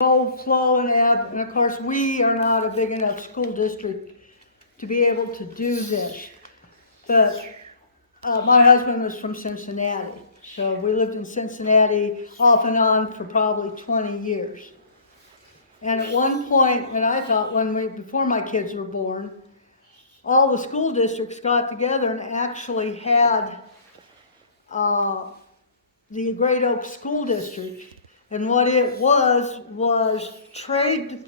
go, flow and ebb, and of course, we are not a big enough school district to be able to do this. But my husband was from Cincinnati, so we lived in Cincinnati off and on for probably 20 years. And at one point, and I thought before my kids were born, all the school districts got together and actually had the Great Oaks School District. And what it was trade.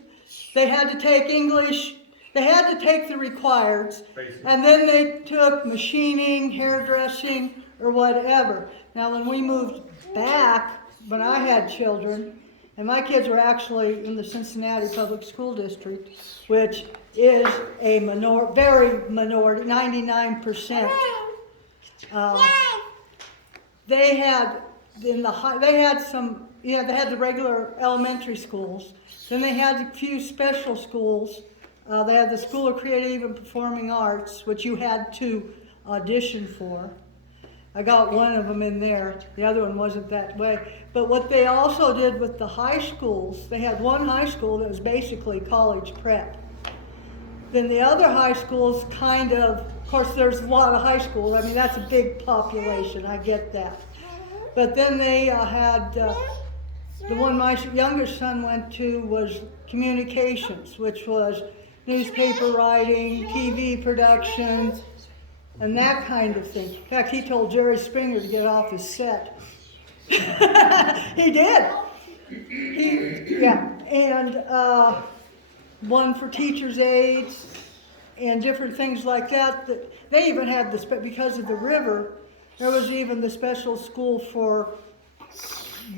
They had to take English, they had to take the requireds, and then they took machining, hairdressing, or whatever. Now when we moved back, when I had children, and my kids were actually in the Cincinnati Public School District, which is a very minority, 99%. They had they had the regular elementary schools. Then they had a few special schools. They had the School of Creative and Performing Arts, which you had to audition for. I got one of them in there. The other one wasn't that way. But what they also did with the high schools, they had one high school that was basically college prep. Then the other high schools of course there's a lot of high schools. I mean, that's a big population, I get that. But then they had, the one my youngest son went to was communications, which was newspaper writing, TV production, and that kind of thing. In fact, he told Jerry Springer to get off his set. He did. And one for teachers' aides and different things like that. They even had because of the river, there was even the special school for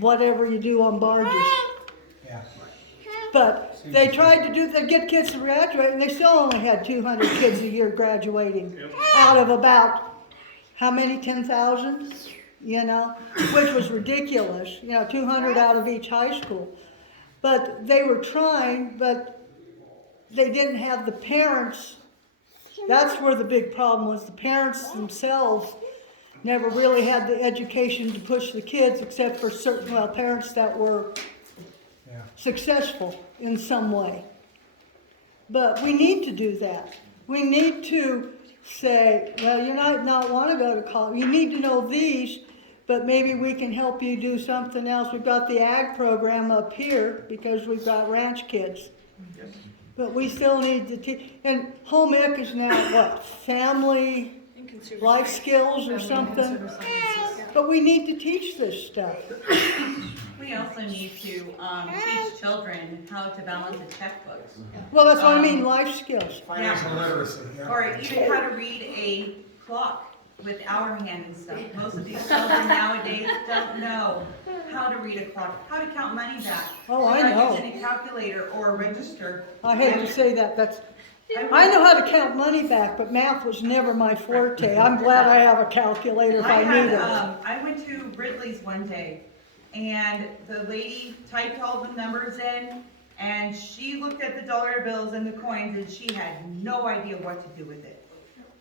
whatever you do on barges. Yeah. But they tried to get kids to graduate, and they still only had 200 kids a year graduating out of about, how many, 10,000? Which was ridiculous, 200 out of each high school. But they were trying, but they didn't have the parents. That's where the big problem was. The parents themselves never really had the education to push the kids, except for certain parents that were successful in some way. But we need to do that. We need to say, well, you might not want to go to college. You need to know these, but maybe we can help you do something else. We've got the ag program up here because we've got ranch kids. Yes. But we still need to teach. And home ec is now what? Family life skills or something. But we need to teach this stuff. We also need to teach children how to balance a checkbook. Well, that's what I mean, life skills. Financial literacy. Yeah. Or even how to read a clock with our hand and stuff. Most of these children nowadays don't know how to read a clock, how to count money back. Oh, I know. Not using a calculator or a register. I hate to say that. I know how to count money back, but math was never my forte. I'm glad I have a calculator if I need it. I went to Ridley's one day, and the lady typed all the numbers in, and she looked at the dollar bills and the coins, and she had no idea what to do with it.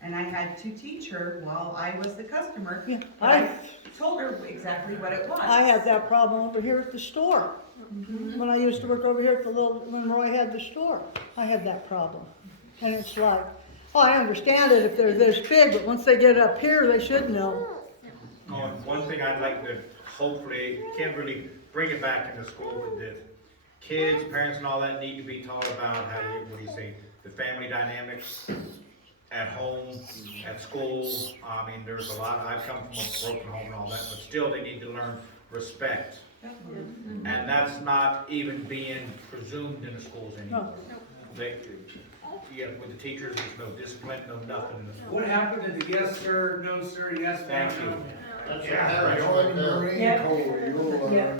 And I had to teach her while I was the customer. Yeah, I told her exactly what it was. I had that problem over here at the store. Mm-hmm. When I used to work over here at when Roy had the store, I had that problem. And it's like, oh, I understand it if they're this big, but once they get up here, they should know. One thing I'd like to, hopefully, can't really bring it back into school, but the kids, parents and all that need to be taught about the family dynamics at home, at school. I mean, there's a lot, I've come from a broken home and all that, but still they need to learn respect. And that's not even being presumed in the schools anymore. With the teachers, there's no discipline, no nothing in the school. What happened to the yes sir, no sir, yes Thank no? you. That's join the Marine Corps.